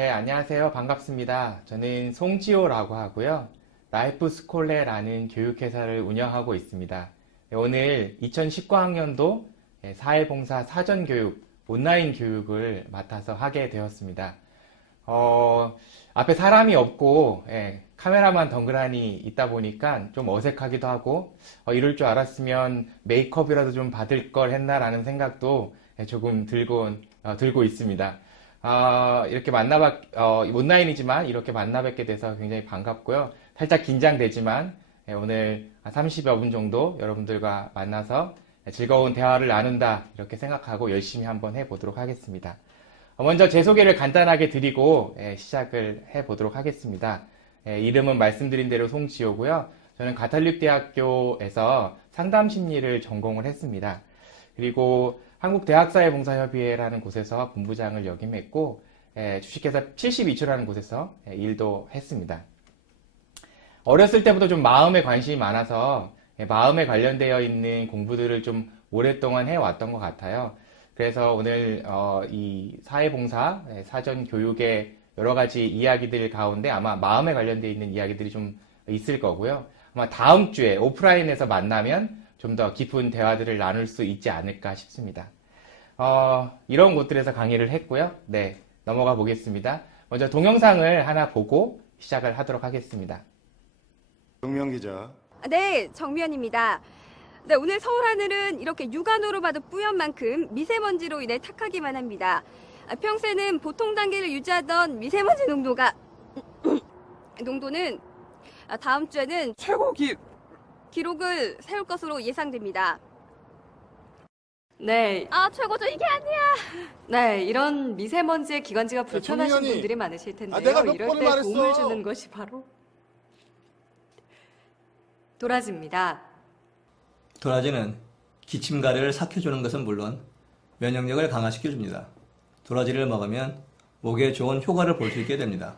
네, 안녕하세요. 반갑습니다. 저는 송지호라고 하고요. 라이프 스콜레라는 교육회사를 운영하고 있습니다. 네, 오늘 2019학년도 사회봉사 사전교육, 온라인 교육을 맡아서 하게 되었습니다. 앞에 사람이 없고 카메라만 덩그러니 있다 보니까 좀 어색하기도 하고 이럴 줄 알았으면 메이크업이라도 좀 받을 걸 했나라는 생각도 조금 들고 있습니다. 이렇게 온라인이지만 이렇게 만나 뵙게 돼서 굉장히 반갑고요. 살짝 긴장되지만 오늘 30여 분 정도 여러분들과 만나서 즐거운 대화를 나눈다 이렇게 생각하고 열심히 한번 해보도록 하겠습니다. 먼저 제 소개를 간단하게 드리고 시작을 해보도록 하겠습니다. 이름은 말씀드린 대로 송지호고요. 저는 가톨릭대학교에서 상담심리를 전공을 했습니다. 그리고 한국대학사회봉사협의회라는 곳에서 본부장을 역임했고 주식회사 72초라는 곳에서 일도 했습니다. 어렸을 때부터 좀 마음에 관심이 많아서 마음에 관련되어 있는 공부들을 좀 오랫동안 해왔던 것 같아요. 그래서 오늘 이 사회봉사 사전 교육의 여러 가지 이야기들 가운데 아마 마음에 관련되어 있는 이야기들이 좀 있을 거고요. 아마 다음 주에 오프라인에서 만나면 좀 더 깊은 대화들을 나눌 수 있지 않을까 싶습니다. 이런 곳들에서 강의를 했고요. 네, 넘어가 보겠습니다. 먼저 동영상을 하나 보고 시작을 하도록 하겠습니다. 정미영 기자. 네, 정미연입니다. 네, 오늘 서울 하늘은 이렇게 육안으로 봐도 뿌연 만큼 미세먼지로 인해 탁하기만 합니다. 평소에는 보통 단계를 유지하던 미세먼지 농도는 다음 주에는 최고 기록을 세울 것으로 예상됩니다. 네. 최고죠. 이게 아니야. 네, 이런 미세먼지의 기관지가 불편하신 정미연이. 분들이 많으실 텐데요. 내가 몇 이럴 번을 때 말했어. 도움을 주는 것이 바로 도라지입니다. 도라지는 기침가래를 삭혀주는 것은 물론 면역력을 강화시켜줍니다. 도라지를 먹으면 목에 좋은 효과를 볼 수 있게 됩니다.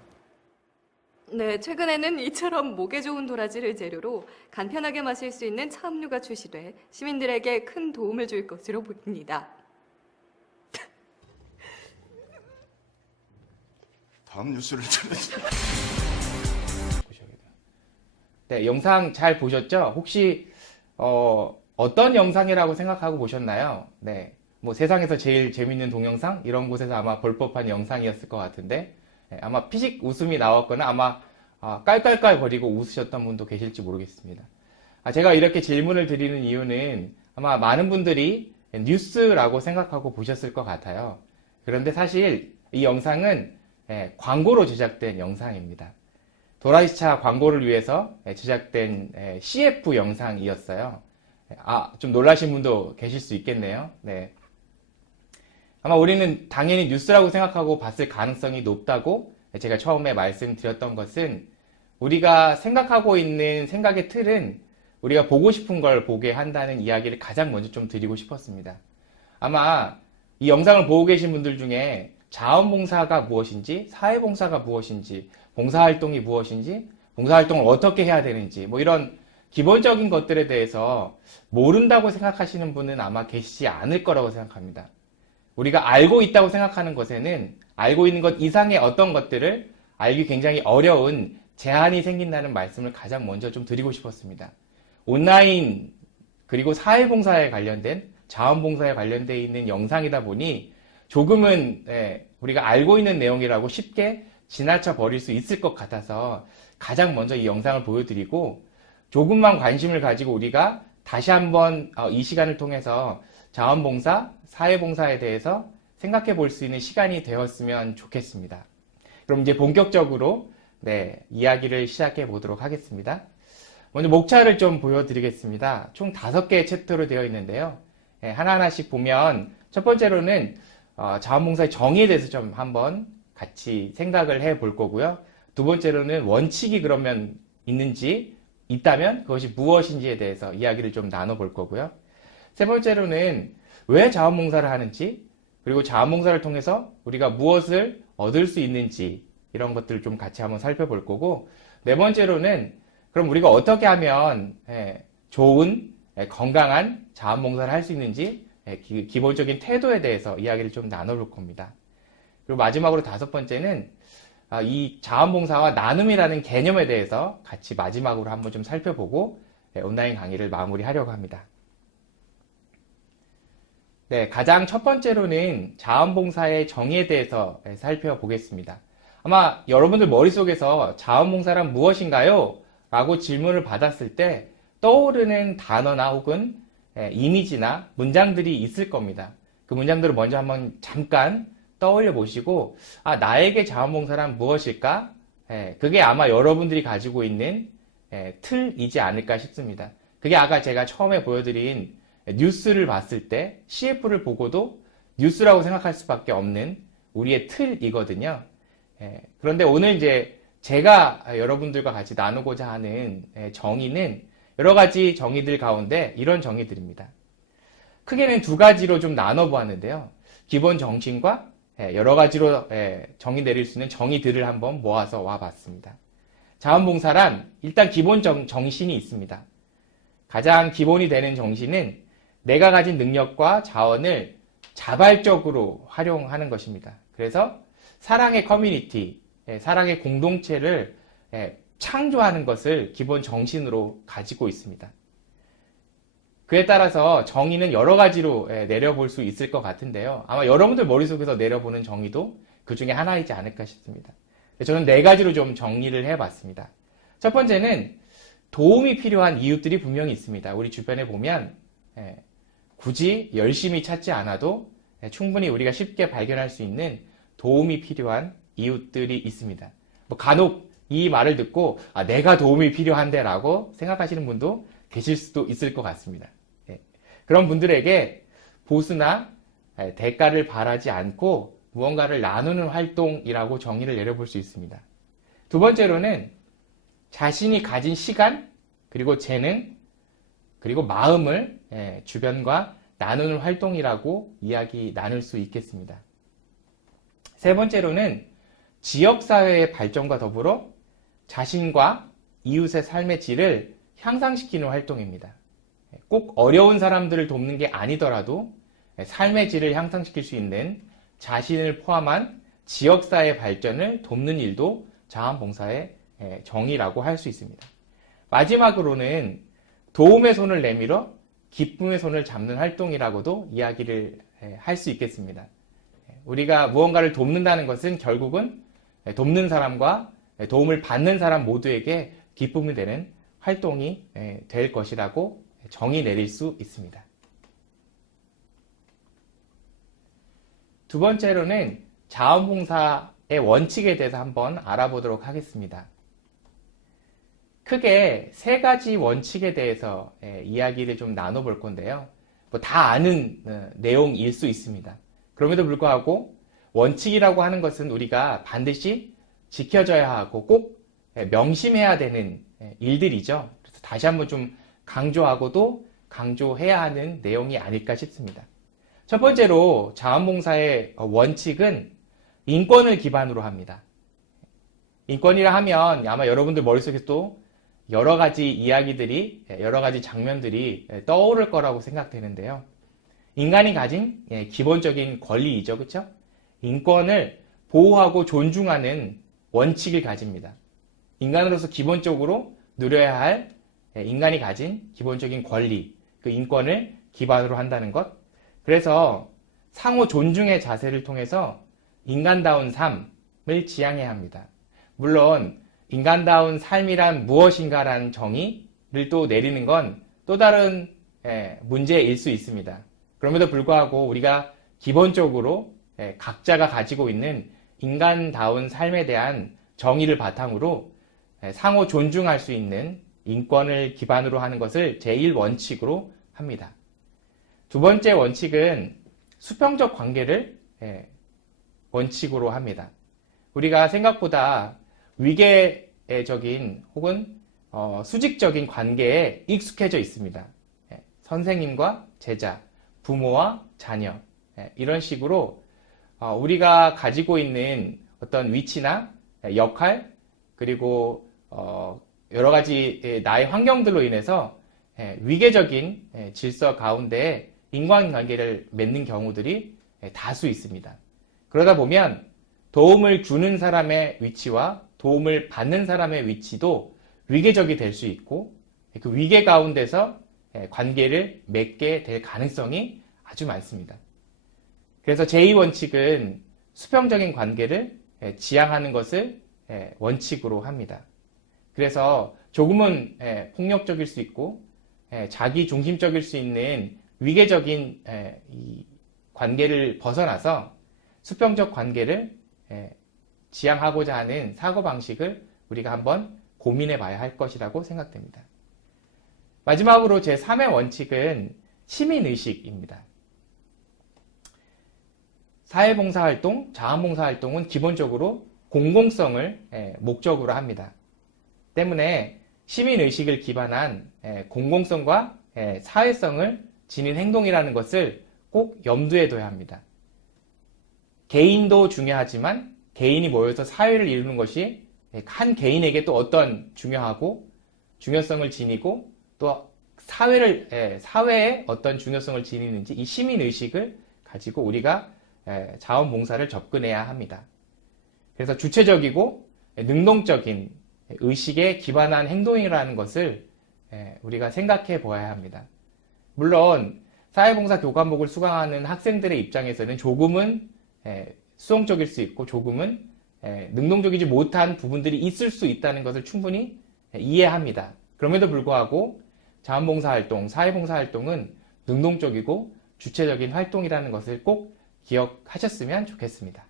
네, 최근에는 이처럼 목에 좋은 도라지를 재료로 간편하게 마실 수 있는 차 음료가 출시돼 시민들에게 큰 도움을 줄 것으로 보입니다. 다음 뉴스를 들으세요. 네, 영상 잘 보셨죠? 혹시 어떤 영상이라고 생각하고 보셨나요? 네, 뭐 세상에서 제일 재밌는 동영상? 이런 곳에서 아마 볼 법한 영상이었을 것 같은데 아마 피식 웃음이 나왔거나 아마 깔깔깔 거리고 웃으셨던 분도 계실지 모르겠습니다. 제가 이렇게 질문을 드리는 이유는 아마 많은 분들이 뉴스라고 생각하고 보셨을 것 같아요. 그런데 사실 이 영상은 광고로 제작된 영상입니다. 도라지차 광고를 위해서 제작된 CF 영상이었어요. 좀 놀라신 분도 계실 수 있겠네요. 네. 아마 우리는 당연히 뉴스라고 생각하고 봤을 가능성이 높다고 제가 처음에 말씀드렸던 것은 우리가 생각하고 있는 생각의 틀은 우리가 보고 싶은 걸 보게 한다는 이야기를 가장 먼저 좀 드리고 싶었습니다. 아마 이 영상을 보고 계신 분들 중에 자원봉사가 무엇인지, 사회봉사가 무엇인지, 봉사활동이 무엇인지, 봉사활동을 어떻게 해야 되는지 뭐 이런 기본적인 것들에 대해서 모른다고 생각하시는 분은 아마 계시지 않을 거라고 생각합니다. 우리가 알고 있다고 생각하는 것에는 알고 있는 것 이상의 어떤 것들을 알기 굉장히 어려운 제한이 생긴다는 말씀을 가장 먼저 좀 드리고 싶었습니다. 온라인 그리고 사회봉사에 관련된 자원봉사에 관련되어 있는 영상이다 보니 조금은 우리가 알고 있는 내용이라고 쉽게 지나쳐 버릴 수 있을 것 같아서 가장 먼저 이 영상을 보여드리고 조금만 관심을 가지고 우리가 다시 한번 이 시간을 통해서 자원봉사, 사회봉사에 대해서 생각해 볼 수 있는 시간이 되었으면 좋겠습니다. 그럼 이제 본격적으로 이야기를 시작해 보도록 하겠습니다. 먼저 목차를 좀 보여드리겠습니다. 총 5개의 챕터로 되어 있는데요. 하나하나씩 보면 첫 번째로는 자원봉사의 정의에 대해서 좀 한번 같이 생각을 해 볼 거고요. 두 번째로는 원칙이 그러면 있다면 그것이 무엇인지에 대해서 이야기를 좀 나눠볼 거고요. 세 번째로는 왜 자원봉사를 하는지, 그리고 자원봉사를 통해서 우리가 무엇을 얻을 수 있는지 이런 것들을 좀 같이 한번 살펴볼 거고, 네 번째로는 그럼 우리가 어떻게 하면 좋은 건강한 자원봉사를 할 수 있는지 기본적인 태도에 대해서 이야기를 좀 나눠볼 겁니다. 그리고 마지막으로 5번째는 이 자원봉사와 나눔이라는 개념에 대해서 같이 마지막으로 한번 좀 살펴보고 온라인 강의를 마무리하려고 합니다. 네, 가장 첫 번째로는 자원봉사의 정의에 대해서 살펴보겠습니다. 아마 여러분들 머릿속에서 자원봉사란 무엇인가요? 라고 질문을 받았을 때 떠오르는 단어나 혹은 이미지나 문장들이 있을 겁니다. 그 문장들을 먼저 한번 잠깐 떠올려 보시고, 나에게 자원봉사란 무엇일까? 그게 아마 여러분들이 가지고 있는 틀이지 않을까 싶습니다. 그게 아까 제가 처음에 보여드린 뉴스를 봤을 때 CF를 보고도 뉴스라고 생각할 수밖에 없는 우리의 틀이거든요. 그런데 오늘 이제 제가 여러분들과 같이 나누고자 하는 정의는 여러 가지 정의들 가운데 이런 정의들입니다. 크게는 두 가지로 좀 나눠보았는데요. 기본 정신과 여러 가지로 정의 내릴 수 있는 정의들을 한번 모아서 와봤습니다. 자원봉사란 일단 기본 정신이 있습니다. 가장 기본이 되는 정신은 내가 가진 능력과 자원을 자발적으로 활용하는 것입니다. 그래서 사랑의 커뮤니티, 사랑의 공동체를 창조하는 것을 기본 정신으로 가지고 있습니다. 그에 따라서 정의는 여러 가지로 내려볼 수 있을 것 같은데요. 아마 여러분들 머릿속에서 내려보는 정의도 그 중에 하나이지 않을까 싶습니다. 저는 네 가지로 좀 정리를 해봤습니다. 첫 번째는 도움이 필요한 이웃들이 분명히 있습니다. 우리 주변에 보면 굳이 열심히 찾지 않아도 충분히 우리가 쉽게 발견할 수 있는 도움이 필요한 이웃들이 있습니다. 간혹 이 말을 듣고 내가 도움이 필요한데 라고 생각하시는 분도 계실 수도 있을 것 같습니다. 그런 분들에게 보수나 대가를 바라지 않고 무언가를 나누는 활동이라고 정의를 내려볼 수 있습니다. 두 번째로는 자신이 가진 시간, 그리고 재능, 그리고 마음을 주변과 나누는 활동이라고 이야기 나눌 수 있겠습니다. 세 번째로는 지역사회의 발전과 더불어 자신과 이웃의 삶의 질을 향상시키는 활동입니다. 꼭 어려운 사람들을 돕는 게 아니더라도 삶의 질을 향상시킬 수 있는 자신을 포함한 지역사회 발전을 돕는 일도 자원봉사의 정의라고 할 수 있습니다. 마지막으로는 도움의 손을 내밀어 기쁨의 손을 잡는 활동이라고도 이야기를 할 수 있겠습니다. 우리가 무언가를 돕는다는 것은 결국은 돕는 사람과 도움을 받는 사람 모두에게 기쁨이 되는 활동이 될 것이라고 정의 내릴 수 있습니다. 두 번째로는 자원봉사의 원칙에 대해서 한번 알아보도록 하겠습니다. 크게 세 가지 원칙에 대해서 이야기를 좀 나눠볼 건데요. 다 아는 내용일 수 있습니다. 그럼에도 불구하고 원칙이라고 하는 것은 우리가 반드시 지켜져야 하고 꼭 명심해야 되는 일들이죠. 그래서 다시 한번 좀 강조하고도 강조해야 하는 내용이 아닐까 싶습니다. 첫 번째로 자원봉사의 원칙은 인권을 기반으로 합니다. 인권이라 하면 아마 여러분들 머릿속에도 여러 가지 이야기들이, 여러 가지 장면들이 떠오를 거라고 생각되는데요. 인간이 가진 기본적인 권리이죠. 그렇죠? 인권을 보호하고 존중하는 원칙을 가집니다. 인간으로서 기본적으로 누려야 할 인간이 가진 기본적인 권리, 그 인권을 기반으로 한다는 것. 그래서 상호 존중의 자세를 통해서 인간다운 삶을 지향해야 합니다. 물론 인간다운 삶이란 무엇인가라는 정의를 또 내리는 건 또 다른 문제일 수 있습니다. 그럼에도 불구하고 우리가 기본적으로 각자가 가지고 있는 인간다운 삶에 대한 정의를 바탕으로 상호 존중할 수 있는 인권을 기반으로 하는 것을 제1원칙으로 합니다. 두 번째 원칙은 수평적 관계를 원칙으로 합니다. 우리가 생각보다 위계적인 혹은 수직적인 관계에 익숙해져 있습니다. 선생님과 제자, 부모와 자녀, 이런 식으로 우리가 가지고 있는 어떤 위치나 역할, 그리고 여러 가지 나의 환경들로 인해서 위계적인 질서 가운데, 인간관계를 맺는 경우들이 다수 있습니다. 그러다 보면 도움을 주는 사람의 위치와 도움을 받는 사람의 위치도 위계적이 될 수 있고 그 위계 가운데서 관계를 맺게 될 가능성이 아주 많습니다. 그래서 제2원칙은 수평적인 관계를 지향하는 것을 원칙으로 합니다. 그래서 조금은 폭력적일 수 있고 자기 중심적일 수 있는 위계적인 이 관계를 벗어나서 수평적 관계를 지향하고자 하는 사고방식을 우리가 한번 고민해 봐야 할 것이라고 생각됩니다. 마지막으로 제3의 원칙은 시민의식입니다. 사회봉사활동, 자원봉사활동은 기본적으로 공공성을 목적으로 합니다. 때문에 시민의식을 기반한 공공성과 사회성을 지닌 행동이라는 것을 꼭 염두에 둬야 합니다. 개인도 중요하지만 개인이 모여서 사회를 이루는 것이 한 개인에게 또 어떤 중요하고 중요성을 지니고 또 사회에 어떤 중요성을 지니는지 이 시민의식을 가지고 우리가 자원봉사를 접근해야 합니다. 그래서 주체적이고 능동적인 의식에 기반한 행동이라는 것을 우리가 생각해 보아야 합니다. 물론 사회봉사 교과목을 수강하는 학생들의 입장에서는 조금은 수동적일 수 있고 조금은 능동적이지 못한 부분들이 있을 수 있다는 것을 충분히 이해합니다. 그럼에도 불구하고 자원봉사활동, 사회봉사활동은 능동적이고 주체적인 활동이라는 것을 꼭 기억하셨으면 좋겠습니다.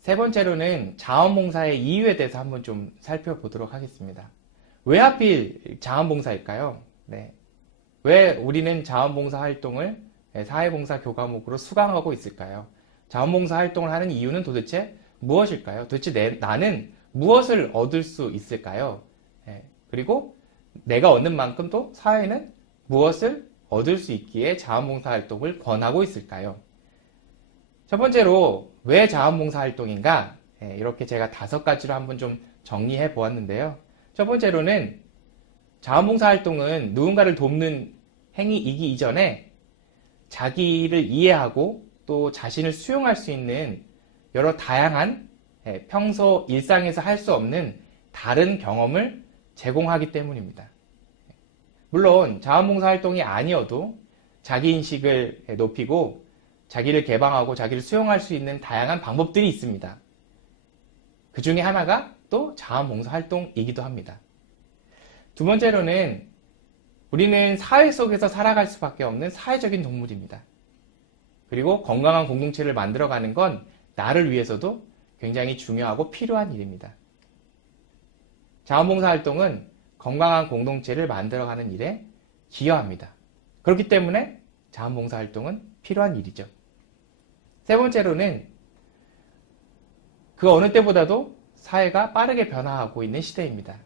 세 번째로는 자원봉사의 이유에 대해서 한번 좀 살펴보도록 하겠습니다. 왜 하필 자원봉사일까요? 네. 왜 우리는 자원봉사 활동을 사회봉사 교과목으로 수강하고 있을까요? 자원봉사 활동을 하는 이유는 도대체 무엇일까요? 도대체 나는 무엇을 얻을 수 있을까요? 그리고 내가 얻는 만큼 또 사회는 무엇을 얻을 수 있기에 자원봉사 활동을 권하고 있을까요? 첫 번째로 왜 자원봉사 활동인가? 이렇게 제가 5가지로 한번 좀 정리해 보았는데요. 첫 번째로는 자원봉사 활동은 누군가를 돕는 행위이기 이전에 자기를 이해하고 또 자신을 수용할 수 있는 여러 다양한 평소 일상에서 할 수 없는 다른 경험을 제공하기 때문입니다. 물론 자원봉사 활동이 아니어도 자기인식을 높이고 자기를 개방하고 자기를 수용할 수 있는 다양한 방법들이 있습니다. 그 중에 하나가 또 자원봉사 활동이기도 합니다. 두 번째로는 우리는 사회 속에서 살아갈 수밖에 없는 사회적인 동물입니다. 그리고 건강한 공동체를 만들어가는 건 나를 위해서도 굉장히 중요하고 필요한 일입니다. 자원봉사 활동은 건강한 공동체를 만들어가는 일에 기여합니다. 그렇기 때문에 자원봉사 활동은 필요한 일이죠. 세 번째로는 그 어느 때보다도 사회가 빠르게 변화하고 있는 시대입니다.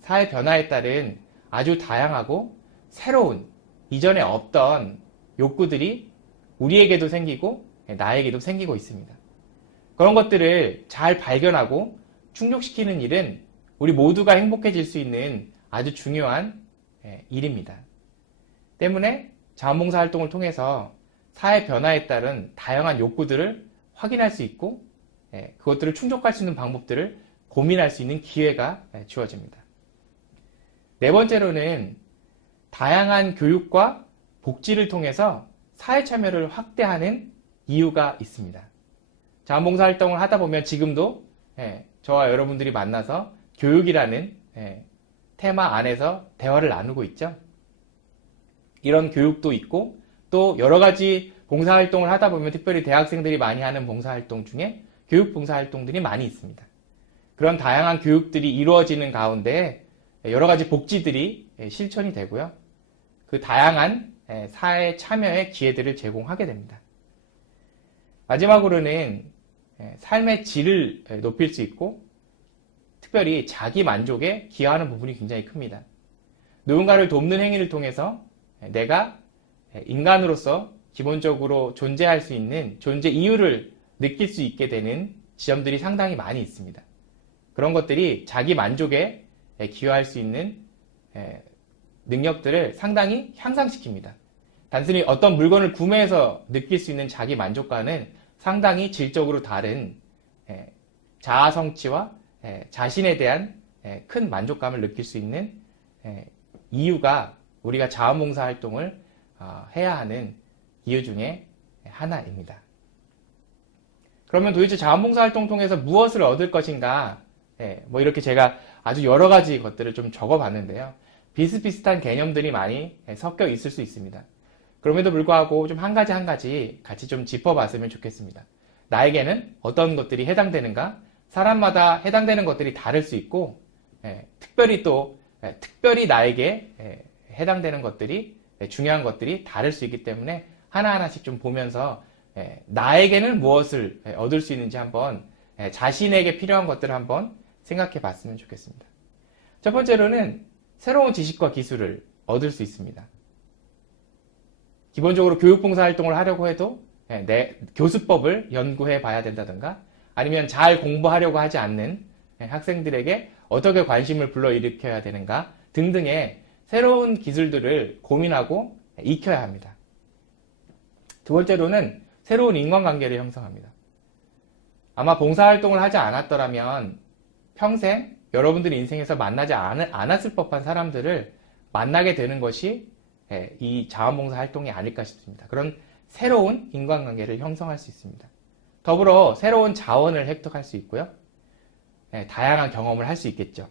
사회 변화에 따른 아주 다양하고 새로운 이전에 없던 욕구들이 우리에게도 생기고 나에게도 생기고 있습니다. 그런 것들을 잘 발견하고 충족시키는 일은 우리 모두가 행복해질 수 있는 아주 중요한 일입니다. 때문에 자원봉사 활동을 통해서 사회 변화에 따른 다양한 욕구들을 확인할 수 있고 그것들을 충족할 수 있는 방법들을 고민할 수 있는 기회가 주어집니다. 네 번째로는 다양한 교육과 복지를 통해서 사회 참여를 확대하는 이유가 있습니다. 자원봉사 활동을 하다 보면 지금도 저와 여러분들이 만나서 교육이라는 테마 안에서 대화를 나누고 있죠. 이런 교육도 있고 또 여러 가지 봉사활동을 하다 보면 특별히 대학생들이 많이 하는 봉사활동 중에 교육 봉사활동들이 많이 있습니다. 그런 다양한 교육들이 이루어지는 가운데 여러 가지 복지들이 실천이 되고요. 그 다양한 사회 참여의 기회들을 제공하게 됩니다. 마지막으로는 삶의 질을 높일 수 있고 특별히 자기 만족에 기여하는 부분이 굉장히 큽니다. 누군가를 돕는 행위를 통해서 내가 인간으로서 기본적으로 존재할 수 있는 존재 이유를 느낄 수 있게 되는 지점들이 상당히 많이 있습니다. 그런 것들이 자기 만족에 기여할 수 있는 능력들을 상당히 향상시킵니다. 단순히 어떤 물건을 구매해서 느낄 수 있는 자기 만족과는 상당히 질적으로 다른 자아 성취와 자신에 대한 큰 만족감을 느낄 수 있는 이유가 우리가 자원봉사 활동을 해야 하는 이유 중에 하나입니다. 그러면 도대체 자원봉사 활동 통해서 무엇을 얻을 것인가? 뭐 이렇게 제가 아주 여러 가지 것들을 좀 적어봤는데요. 비슷비슷한 개념들이 많이 섞여 있을 수 있습니다. 그럼에도 불구하고 좀 한 가지 같이 좀 짚어봤으면 좋겠습니다. 나에게는 어떤 것들이 해당되는가? 사람마다 해당되는 것들이 다를 수 있고, 특별히 나에게 해당되는 것들이, 중요한 것들이 다를 수 있기 때문에 하나하나씩 좀 보면서 나에게는 무엇을 얻을 수 있는지 한번 자신에게 필요한 것들을 한번 생각해 봤으면 좋겠습니다. 첫 번째로는 새로운 지식과 기술을 얻을 수 있습니다. 기본적으로 교육봉사 활동을 하려고 해도 내 교수법을 연구해 봐야 된다든가 아니면 잘 공부하려고 하지 않는 학생들에게 어떻게 관심을 불러일으켜야 되는가 등등의 새로운 기술들을 고민하고 익혀야 합니다. 두 번째로는 새로운 인간관계를 형성합니다. 아마 봉사활동을 하지 않았더라면 평생 여러분들 인생에서 만나지 않았을 법한 사람들을 만나게 되는 것이 이 자원봉사 활동이 아닐까 싶습니다. 그런 새로운 인간관계를 형성할 수 있습니다. 더불어 새로운 자원을 획득할 수 있고요. 다양한 경험을 할 수 있겠죠.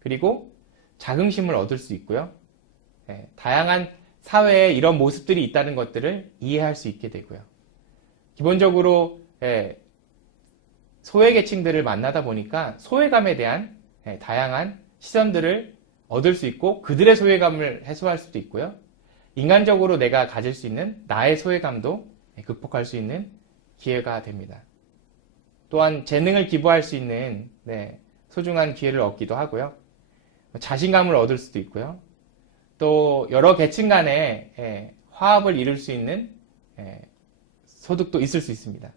그리고 자긍심을 얻을 수 있고요. 다양한 사회에 이런 모습들이 있다는 것들을 이해할 수 있게 되고요. 기본적으로 소외계층들을 만나다 보니까 소외감에 대한 다양한 시선들을 얻을 수 있고 그들의 소외감을 해소할 수도 있고요. 인간적으로 내가 가질 수 있는 나의 소외감도 극복할 수 있는 기회가 됩니다. 또한 재능을 기부할 수 있는 소중한 기회를 얻기도 하고요. 자신감을 얻을 수도 있고요. 또 여러 계층 간의 화합을 이룰 수 있는 소득도 있을 수 있습니다.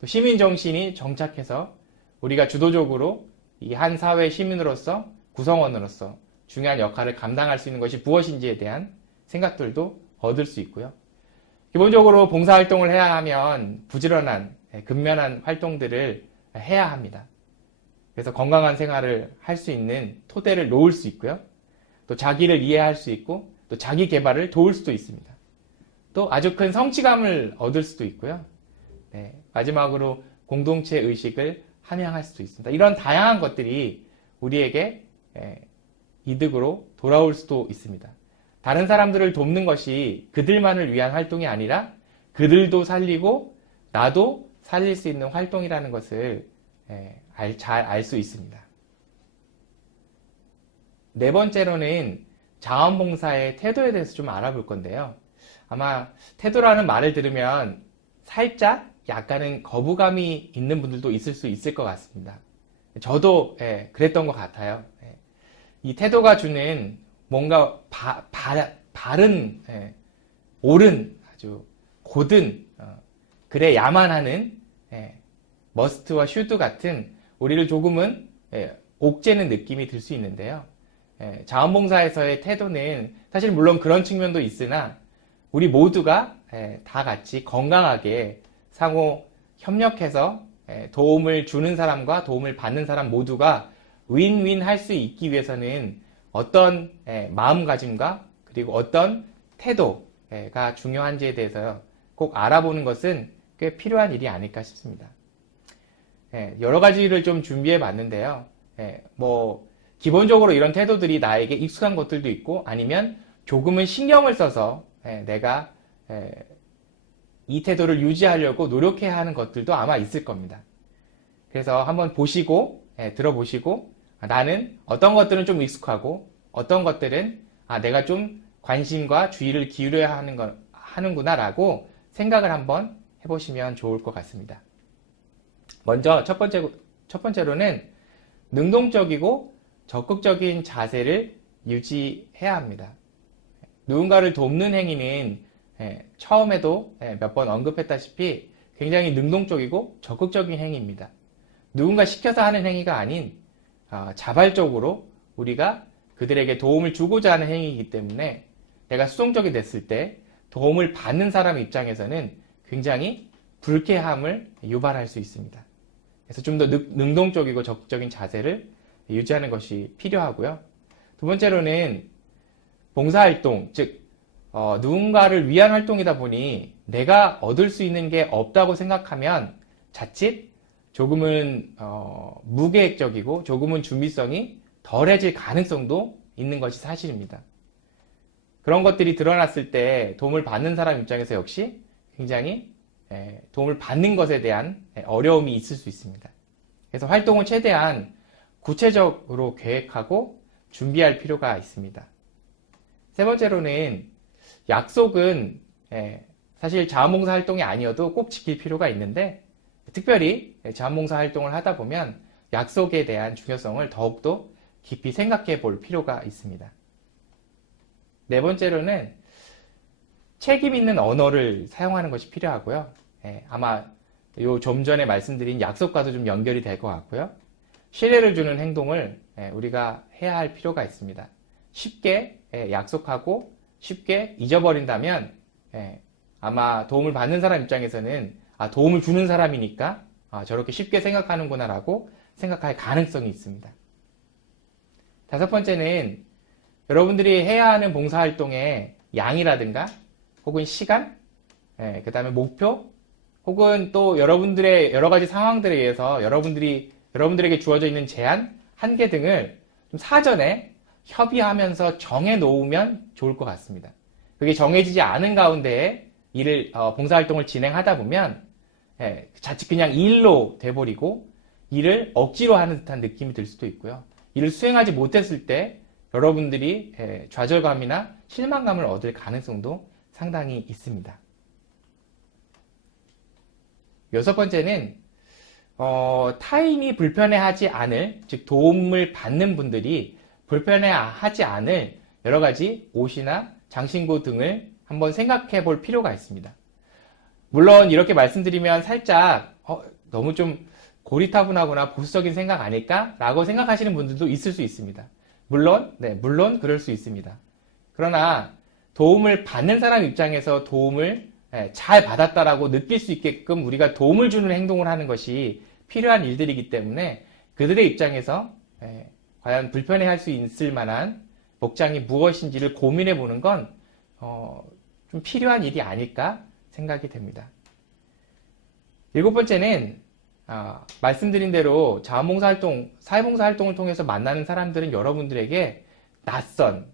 또 시민정신이 정착해서 우리가 주도적으로 이 한 사회 시민으로서 구성원으로서 중요한 역할을 감당할 수 있는 것이 무엇인지에 대한 생각들도 얻을 수 있고요. 기본적으로 봉사활동을 해야 하면 부지런한 근면한 활동들을 해야 합니다. 그래서 건강한 생활을 할 수 있는 토대를 놓을 수 있고요. 또 자기를 이해할 수 있고 또 자기 개발을 도울 수도 있습니다. 또 아주 큰 성취감을 얻을 수도 있고요. 마지막으로 공동체 의식을 함양할 수도 있습니다. 이런 다양한 것들이 우리에게 이득으로 돌아올 수도 있습니다. 다른 사람들을 돕는 것이 그들만을 위한 활동이 아니라 그들도 살리고 나도 살릴 수 있는 활동이라는 것을 잘 알 수 있습니다. 네 번째로는 자원봉사의 태도에 대해서 좀 알아볼 건데요. 아마 태도라는 말을 들으면 살짝 약간은 거부감이 있는 분들도 있을 수 있을 것 같습니다. 저도 그랬던 것 같아요. 이 태도가 주는 뭔가 바른, 옳은, 아주 고든, 그래야만 하는 머스트와 슈드 같은 우리를 조금은 옥죄는 느낌이 들 수 있는데요. 자원봉사에서의 태도는 사실 물론 그런 측면도 있으나 우리 모두가 다 같이 건강하게 상호 협력해서 도움을 주는 사람과 도움을 받는 사람 모두가 윈윈 할 수 있기 위해서는 어떤 마음가짐과 그리고 어떤 태도가 중요한지에 대해서 꼭 알아보는 것은 꽤 필요한 일이 아닐까 싶습니다. 여러 가지를 좀 준비해 봤는데요. 기본적으로 이런 태도들이 나에게 익숙한 것들도 있고 아니면 조금은 신경을 써서 내가 이 태도를 유지하려고 노력해야 하는 것들도 아마 있을 겁니다. 그래서 한번 보시고 들어보시고 나는 어떤 것들은 좀 익숙하고 어떤 것들은 내가 좀 관심과 주의를 기울여야 하는구나 라고 생각을 한번 해보시면 좋을 것 같습니다. 먼저 첫 번째로는 능동적이고 적극적인 자세를 유지해야 합니다. 누군가를 돕는 행위는 처음에도 몇 번 언급했다시피 굉장히 능동적이고 적극적인 행위입니다. 누군가 시켜서 하는 행위가 아닌 자발적으로 우리가 그들에게 도움을 주고자 하는 행위이기 때문에 내가 수동적이 됐을 때 도움을 받는 사람 입장에서는 굉장히 불쾌함을 유발할 수 있습니다. 그래서 좀 더 능동적이고 적극적인 자세를 유지하는 것이 필요하고요. 두 번째로는 봉사활동, 즉 누군가를 위한 활동이다 보니 내가 얻을 수 있는 게 없다고 생각하면 자칫 조금은 무계획적이고 조금은 준비성이 덜해질 가능성도 있는 것이 사실입니다. 그런 것들이 드러났을 때 도움을 받는 사람 입장에서 역시 굉장히 도움을 받는 것에 대한 어려움이 있을 수 있습니다. 그래서 활동을 최대한 구체적으로 계획하고 준비할 필요가 있습니다. 세 번째로는 약속은 사실 자원봉사 활동이 아니어도 꼭 지킬 필요가 있는데 특별히 자원봉사 활동을 하다 보면 약속에 대한 중요성을 더욱더 깊이 생각해 볼 필요가 있습니다. 네 번째로는 책임 있는 언어를 사용하는 것이 필요하고요. 아마 좀 전에 말씀드린 약속과도 좀 연결이 될 것 같고요. 신뢰를 주는 행동을 우리가 해야 할 필요가 있습니다. 쉽게 약속하고 쉽게 잊어버린다면 아마 도움을 받는 사람 입장에서는 도움을 주는 사람이니까 저렇게 쉽게 생각하는구나 라고 생각할 가능성이 있습니다. 다섯 번째는 여러분들이 해야 하는 봉사활동의 양이라든가 혹은 시간, 그 다음에 목표, 혹은 또 여러분들의 여러 가지 상황들에 의해서 여러분들에게 주어져 있는 제한, 한계 등을 좀 사전에 협의하면서 정해 놓으면 좋을 것 같습니다. 그게 정해지지 않은 가운데에 봉사활동을 진행하다 보면 자칫 그냥 일로 돼버리고 일을 억지로 하는 듯한 느낌이 들 수도 있고요. 일을 수행하지 못했을 때 여러분들이 좌절감이나 실망감을 얻을 가능성도 상당히 있습니다. 여섯 번째는 타인이 불편해하지 않을, 즉 도움을 받는 분들이 불편해하지 않을 여러 가지 옷이나 장신구 등을 한번 생각해 볼 필요가 있습니다. 물론 이렇게 말씀드리면 살짝 너무 좀 고리타분하거나 보수적인 생각 아닐까? 라고 생각하시는 분들도 있을 수 있습니다. 물론 그럴 수 있습니다. 그러나 도움을 받는 사람 입장에서 도움을 잘 받았다라고 느낄 수 있게끔 우리가 도움을 주는 행동을 하는 것이 필요한 일들이기 때문에 그들의 입장에서 과연 불편해할 수 있을 만한 복장이 무엇인지를 고민해 보는 건 좀 필요한 일이 아닐까 생각이 됩니다. 일곱 번째는 말씀드린 대로 자원봉사활동, 사회봉사활동을 통해서 만나는 사람들은 여러분들에게 낯선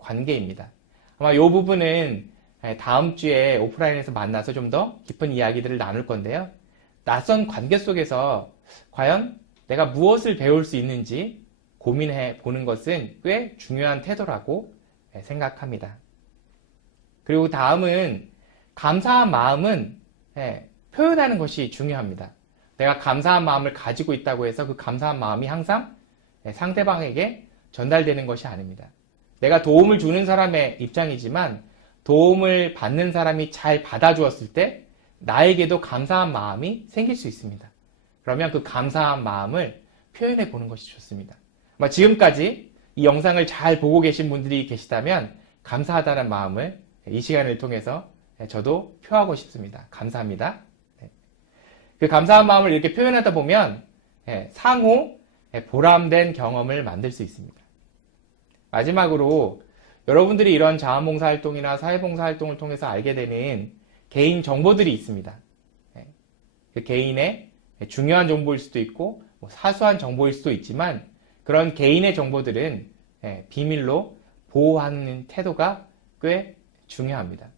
관계입니다. 아마 이 부분은 다음 주에 오프라인에서 만나서 좀 더 깊은 이야기들을 나눌 건데요. 낯선 관계 속에서 과연 내가 무엇을 배울 수 있는지 고민해 보는 것은 꽤 중요한 태도라고 생각합니다. 그리고 다음은 감사한 마음은 표현하는 것이 중요합니다. 내가 감사한 마음을 가지고 있다고 해서 그 감사한 마음이 항상 상대방에게 전달되는 것이 아닙니다. 내가 도움을 주는 사람의 입장이지만 도움을 받는 사람이 잘 받아주었을 때 나에게도 감사한 마음이 생길 수 있습니다. 그러면 그 감사한 마음을 표현해 보는 것이 좋습니다. 지금까지 이 영상을 잘 보고 계신 분들이 계시다면 감사하다는 마음을 이 시간을 통해서 저도 표하고 싶습니다. 감사합니다. 그 감사한 마음을 이렇게 표현하다 보면 상호 보람된 경험을 만들 수 있습니다. 마지막으로 여러분들이 이런 자원봉사활동이나 사회봉사활동을 통해서 알게 되는 개인 정보들이 있습니다. 그 개인의 중요한 정보일 수도 있고 사소한 정보일 수도 있지만 그런 개인의 정보들은 비밀로 보호하는 태도가 꽤 중요합니다.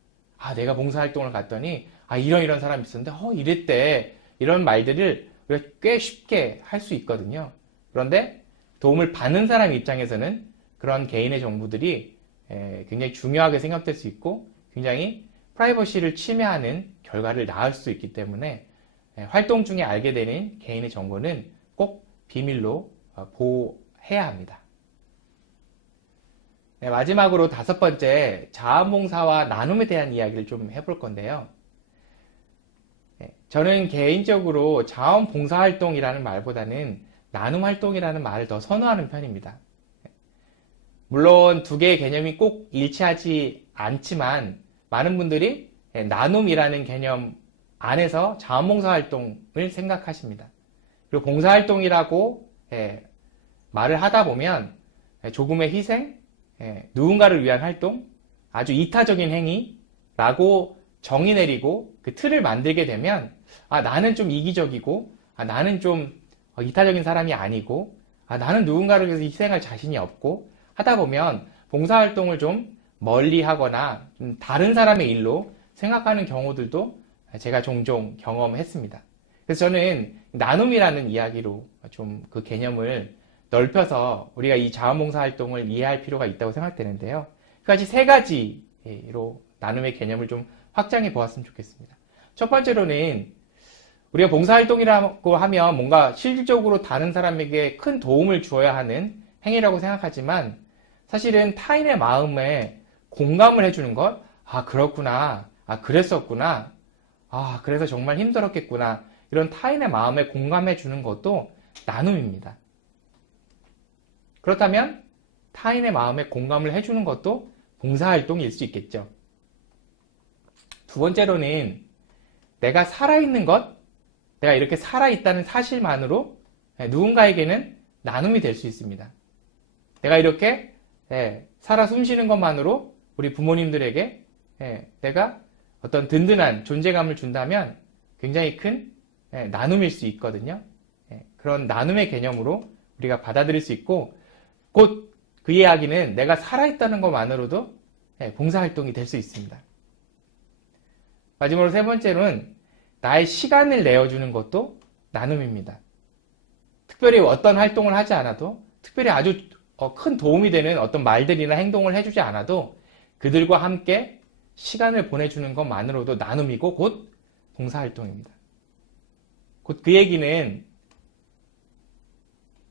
내가 봉사활동을 갔더니 이런 사람이 있었는데 이랬대, 이런 말들을 우리가 꽤 쉽게 할 수 있거든요. 그런데 도움을 받는 사람 입장에서는 그런 개인의 정보들이 굉장히 중요하게 생각될 수 있고 굉장히 프라이버시를 침해하는 결과를 낳을 수 있기 때문에 활동 중에 알게 되는 개인의 정보는 꼭 비밀로 보호해야 합니다. 네, 마지막으로 5번째, 자원봉사와 나눔에 대한 이야기를 좀 해볼 건데요. 네, 저는 개인적으로 자원봉사활동이라는 말보다는 나눔활동이라는 말을 더 선호하는 편입니다. 물론 두 개의 개념이 꼭 일치하지 않지만 많은 분들이 나눔이라는 개념 안에서 자원봉사활동을 생각하십니다. 그리고 봉사활동이라고 말을 하다 보면 조금의 희생, 누군가를 위한 활동, 아주 이타적인 행위라고 정의 내리고 그 틀을 만들게 되면 나는 좀 이기적이고 나는 좀 이타적인 사람이 아니고 나는 누군가를 위해서 희생할 자신이 없고 하다 보면 봉사활동을 좀 멀리하거나 좀 다른 사람의 일로 생각하는 경우들도 제가 종종 경험했습니다. 그래서 저는 나눔이라는 이야기로 좀 그 개념을 넓혀서 우리가 이 자원봉사활동을 이해할 필요가 있다고 생각되는데요. 그까지 3가지로 나눔의 개념을 좀 확장해 보았으면 좋겠습니다. 첫 번째로는 우리가 봉사활동이라고 하면 뭔가 실질적으로 다른 사람에게 큰 도움을 주어야 하는 행위라고 생각하지만 사실은 타인의 마음에 공감을 해주는 것, 그렇구나, 그랬었구나, 그래서 정말 힘들었겠구나, 이런 타인의 마음에 공감해주는 것도 나눔입니다. 그렇다면 타인의 마음에 공감을 해주는 것도 봉사활동일 수 있겠죠. 두 번째로는 내가 살아있는 것, 내가 이렇게 살아있다는 사실만으로 누군가에게는 나눔이 될 수 있습니다. 내가 이렇게 살아 숨쉬는 것만으로 우리 부모님들에게 내가 어떤 든든한 존재감을 준다면 굉장히 큰 나눔일 수 있거든요. 그런 나눔의 개념으로 우리가 받아들일 수 있고 곧 그 이야기는 내가 살아있다는 것만으로도 봉사활동이 될 수 있습니다. 마지막으로 3번째로는 나의 시간을 내어주는 것도 나눔입니다. 특별히 어떤 활동을 하지 않아도 특별히 아주 큰 도움이 되는 어떤 말들이나 행동을 해주지 않아도 그들과 함께 시간을 보내주는 것만으로도 나눔이고 곧 봉사활동입니다. 곧 그 얘기는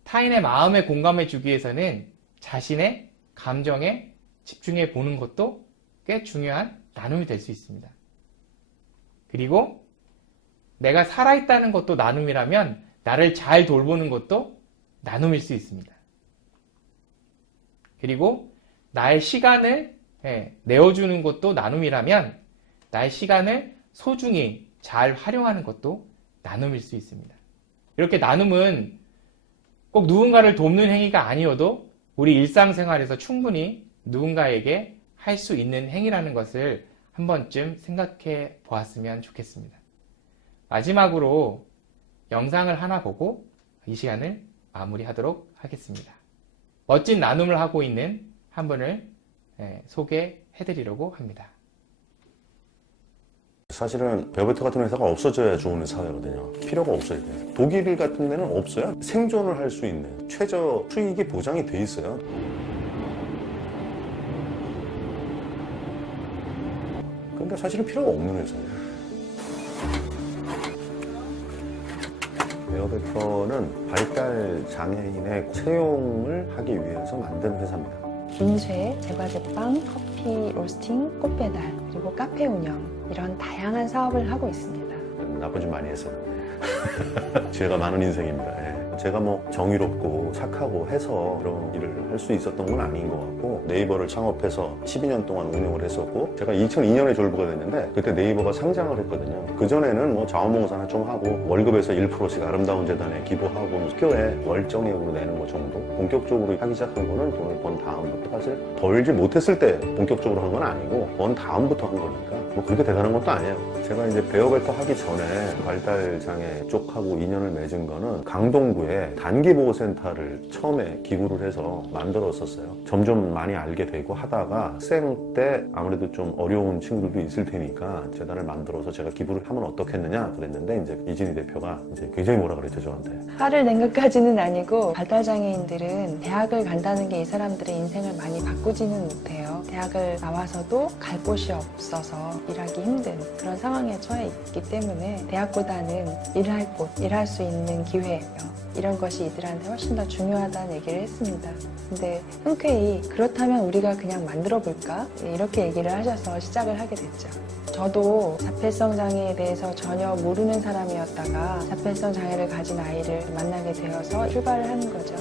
타인의 마음에 공감해 주기 위해서는 자신의 감정에 집중해 보는 것도 꽤 중요한 나눔이 될 수 있습니다. 그리고 내가 살아있다는 것도 나눔이라면 나를 잘 돌보는 것도 나눔일 수 있습니다. 그리고 나의 시간을 내어주는 것도 나눔이라면 나의 시간을 소중히 잘 활용하는 것도 나눔일 수 있습니다. 이렇게 나눔은 꼭 누군가를 돕는 행위가 아니어도 우리 일상생활에서 충분히 누군가에게 할 수 있는 행위라는 것을 한 번쯤 생각해 보았으면 좋겠습니다. 마지막으로 영상을 하나 보고 이 시간을 마무리하도록 하겠습니다. 멋진 나눔을 하고 있는 한 분을 소개해드리려고 합니다. 사실은 베어베터 같은 회사가 없어져야 좋은 사회거든요. 필요가 없어요. 독일 같은 데는 없어요. 생존을 할 수 있는 최저 수익이 보장이 돼 있어요. 그러니까 사실은 필요가 없는 회사예요. 베어베터는 발달 장애인의 채용을 하기 위해서 만든 회사입니다. 인쇄, 제과제빵, 커피 로스팅, 꽃배달, 그리고 카페 운영 이런 다양한 사업을 하고 있습니다. 나쁜 짓 많이 했어요. 죄가 많은 인생입니다. 제가 뭐 정의롭고 착하고 해서 이런 일을 할 수 있었던 건 아닌 것 같고 네이버를 창업해서 12년 동안 운영을 했었고 제가 2002년에 졸부가 됐는데 그때 네이버가 상장을 했거든요. 그전에는 뭐 자원봉사나 좀 하고 월급에서 1%씩 아름다운 재단에 기부하고 학교에 월정액으로 내는 거 정도 본격적으로 하기 시작한 거는 돈을 번 다음부터 사실 벌지 못했을 때 본격적으로 한 건 아니고 번 다음부터 한 거니까 뭐 그렇게 대단한 것도 아니에요. 제가 이제 베어베터 하기 전에 발달장애 쪽하고 인연을 맺은 거는 강동구에 단기보호센터를 처음에 기구를 해서 만들었었어요. 점점 많이 알게 되고 하다가 학생 때 아무래도 좀 어려운 친구들도 있을 테니까 재단을 만들어서 제가 기부를 하면 어떻겠느냐 그랬는데 이제 이진희 대표가 이제 굉장히 뭐라 그랬죠 저한테. 화를 낸 것까지는 아니고 발달장애인들은 대학을 간다는 게 이 사람들의 인생을 많이 바꾸지는 못해요. 대학을 나와서도 갈 곳이 없어서 일하기 힘든 그런 상황에 처해 있기 때문에 대학보다는 일할 곳, 일할 수 있는 기회예요. 이런 것이 이들한테 훨씬 더 중요하다는 얘기를 했습니다. 근데 흔쾌히 그렇다면 우리가 그냥 만들어 볼까? 이렇게 얘기를 하셔서 시작을 하게 됐죠. 저도 자폐성 장애에 대해서 전혀 모르는 사람이었다가 자폐성 장애를 가진 아이를 만나게 되어서 출발을 하는 거죠.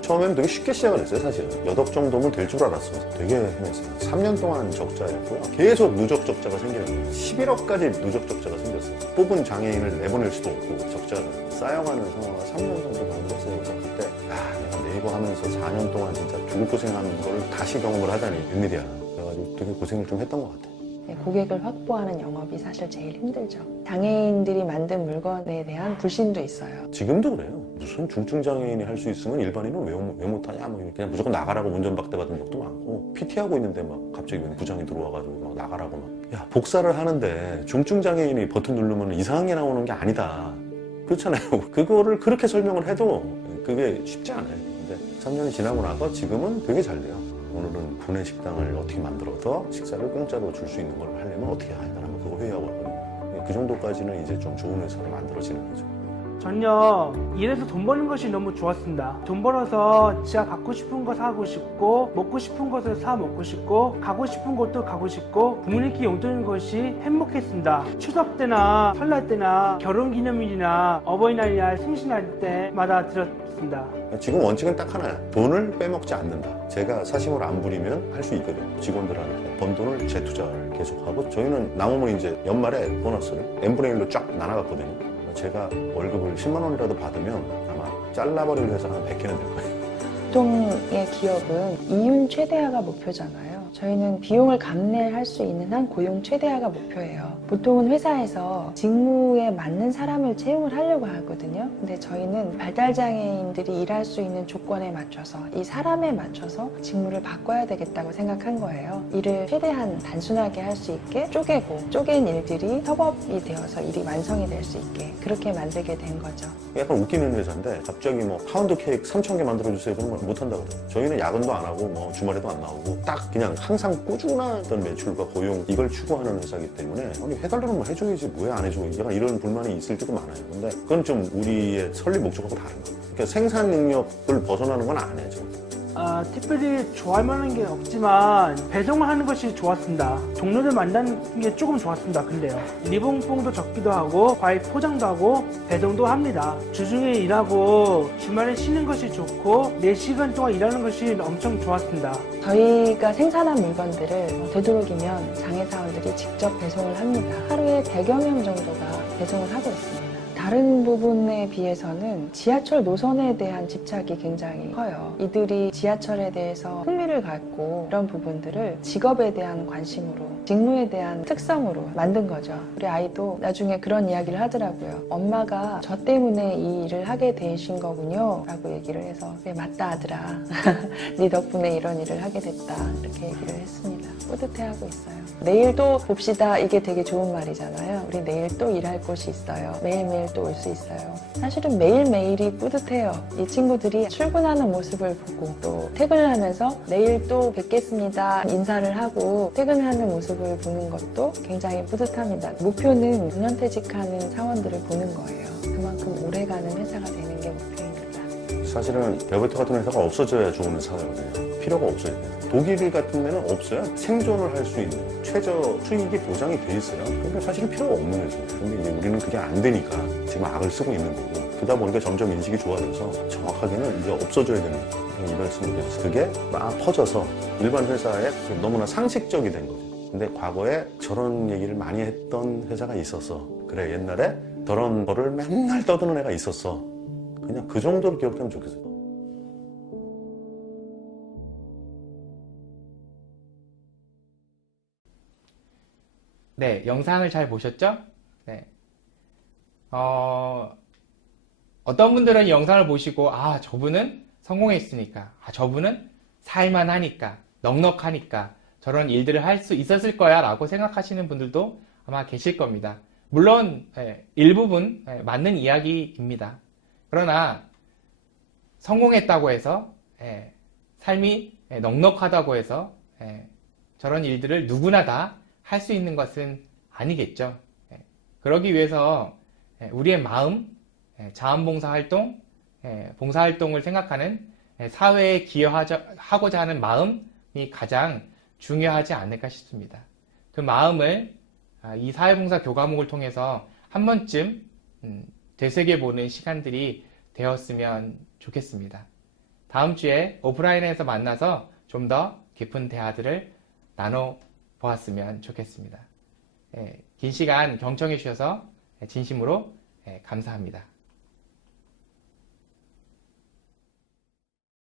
처음에는 되게 쉽게 시작을 했어요, 사실은. 몇 억 정도면 될 줄 알았어. 되게 헤맸어요. 3년 동안 적자였고요. 계속 누적 적자가 생기는 거예요. 11억까지 누적 적자가 생겼어요. 뽑은 장애인을 내보낼 수도 없고, 적자가 쌓여가는 상황을 3년 정도 반복했어요. 그래서 그때, 내가 네이버 하면서 4년 동안 진짜 죽을 고생하는 걸 다시 경험을 하다니, 웬일이야. 그래가지고 되게 고생을 좀 했던 것 같아요. 고객을 확보하는 영업이 사실 제일 힘들죠. 장애인들이 만든 물건에 대한 불신도 있어요. 지금도 그래요. 무슨 중증장애인이 할 수 있으면 일반인은 왜 못하냐, 뭐 그냥 무조건 나가라고 운전박대 받은 적도 많고, PT 하고 있는데 막 갑자기 부장이 들어와가지고 막 나가라고 막. 야, 복사를 하는데 중증장애인이 버튼 누르면 이상한 게 나오는 게 아니다. 그렇잖아요. 그거를 그렇게 설명을 해도 그게 쉽지 않아요. 근데 3년이 지나고 나서 지금은 되게 잘 돼요. 오늘은 구내 식당을 어떻게 만들어서 식사를 공짜로 줄 수 있는 걸 하려면 어떻게 해야 되나, 그거 회의하고 하거든요. 그 정도까지는 이제 좀 좋은 회사로 만들어지는 거죠. 전요 일해서 돈 버는 것이 너무 좋았습니다. 돈 벌어서 제가 갖고 싶은 거 사고 싶고, 먹고 싶은 것을 사 먹고 싶고, 가고 싶은 곳도 가고 싶고, 부모님께 용돈인 것이 행복했습니다. 추석 때나 설날 때나 결혼기념일이나 어버이날이나 생신날 때마다 들었습니다. 지금 원칙은 딱 하나야. 돈을 빼먹지 않는다. 제가 사심을 안 부리면 할 수 있거든요. 직원들한테 번 돈을 재투자를 계속하고, 저희는 남으면 이제 연말에 보너스를 n분의 1로 쫙 나눠갔거든요. 제가 월급을 10만 원이라도 받으면 아마 잘라버릴 회사가 한 100개는 될 거예요. 보통의 기업은 이윤 최대화가 목표잖아요. 저희는 비용을 감내할 수 있는 한 고용 최대화가 목표예요. 보통은 회사에서 직무에 맞는 사람을 채용을 하려고 하거든요. 근데 저희는 발달장애인들이 일할 수 있는 조건에 맞춰서, 이 사람에 맞춰서 직무를 바꿔야 되겠다고 생각한 거예요. 일을 최대한 단순하게 할 수 있게 쪼개고, 쪼갠 일들이 협업이 되어서 일이 완성이 될 수 있게 그렇게 만들게 된 거죠. 약간 웃기는 회사인데 갑자기 뭐 파운드 케이크 3,000개 만들어주세요 그러면 못한다고 그래요. 저희는 야근도 안 하고 뭐 주말에도 안 나오고 딱 그냥 항상 꾸준한 어떤 매출과 고용, 이걸 추구하는 회사이기 때문에 아니 해달라는 걸 해줘야지 왜 안 해줘, 약간 이런 불만이 있을 때도 많아요. 근데 그건 좀 우리의 설립 목적하고 다른 거예요. 그러니까 생산 능력을 벗어나는 건 안 해요. 특별히 좋아할 만한 게 없지만 배송을 하는 것이 좋았습니다. 동료들 만나는 게 조금 좋았습니다. 근데요, 리봉봉도 적기도 하고 과일 포장도 하고 배송도 합니다. 주중에 일하고 주말에 쉬는 것이 좋고 4시간 동안 일하는 것이 엄청 좋았습니다. 저희가 생산한 물건들을 되도록이면 장애사원들이 직접 배송을 합니다. 하루에 100여 명 정도가 배송을 하고 있습니다. 다른 부분에 비해서는 지하철 노선에 대한 집착이 굉장히 커요. 이들이 지하철에 대해서 흥미를 갖고 이런 부분들을 직업에 대한 관심으로, 직무에 대한 특성으로 만든 거죠. 우리 아이도 나중에 그런 이야기를 하더라고요. 엄마가 저 때문에 이 일을 하게 되신 거군요 라고 얘기를 해서, 그래 맞다 아들아. 네 덕분에 이런 일을 하게 됐다, 이렇게 얘기를 했습니다. 뿌듯해하고 있어요. 내일 또 봅시다, 이게 되게 좋은 말이잖아요. 우리 내일 또 일할 곳이 있어요. 매일매일 또 올 수 있어요. 사실은 매일매일이 뿌듯해요. 이 친구들이 출근하는 모습을 보고, 또 퇴근을 하면서 내일 또 뵙겠습니다 인사를 하고 퇴근하는 모습을 보는 것도 굉장히 뿌듯합니다. 목표는 은연퇴직하는 사원들을 보는 거예요. 그만큼 오래가는 회사가 되는 게 목표입니다. 사실은 벨베트 같은 회사가 없어져야 좋은 회사거든요. 필요가 없어요. 독일 같은 데는 없어요. 생존을 할 수 있는 최저 수익이 보장이 돼 있어요. 그러니까 사실은 필요가 없는 회사예요. 근데 이제 우리는 그게 안 되니까 지금 악을 쓰고 있는 거고, 그러다 보니까 점점 인식이 좋아져서 정확하게는 이제 없어져야 되는 이 말씀을 드렸어요. 그게 막 퍼져서 일반 회사에 너무나 상식적이 된 거죠. 근데 과거에 저런 얘기를 많이 했던 회사가 있었어. 그래, 옛날에 저런 거를 맨날 떠드는 애가 있었어. 그냥 그 정도로 기억하면 좋겠어요. 네, 영상을 잘 보셨죠? 네. 어떤 분들은 이 영상을 보시고, 아, 저분은 성공했으니까, 아, 저분은 살만하니까, 넉넉하니까, 저런 일들을 할 수 있었을 거야 라고 생각하시는 분들도 아마 계실 겁니다. 물론, 일부분 맞는 이야기입니다. 그러나, 성공했다고 해서, 삶이 넉넉하다고 해서, 저런 일들을 누구나 다 할 수 있는 것은 아니겠죠. 그러기 위해서 우리의 마음, 자원봉사 활동, 봉사활동을 생각하는 사회에 기여하고자 하는 마음이 가장 중요하지 않을까 싶습니다. 그 마음을 이 사회봉사 교과목을 통해서 한 번쯤 되새겨보는 시간들이 되었으면 좋겠습니다. 다음 주에 오프라인에서 만나서 좀 더 깊은 대화들을 나눠보았으면 좋겠습니다. 긴 시간 경청해 주셔서 진심으로 감사합니다.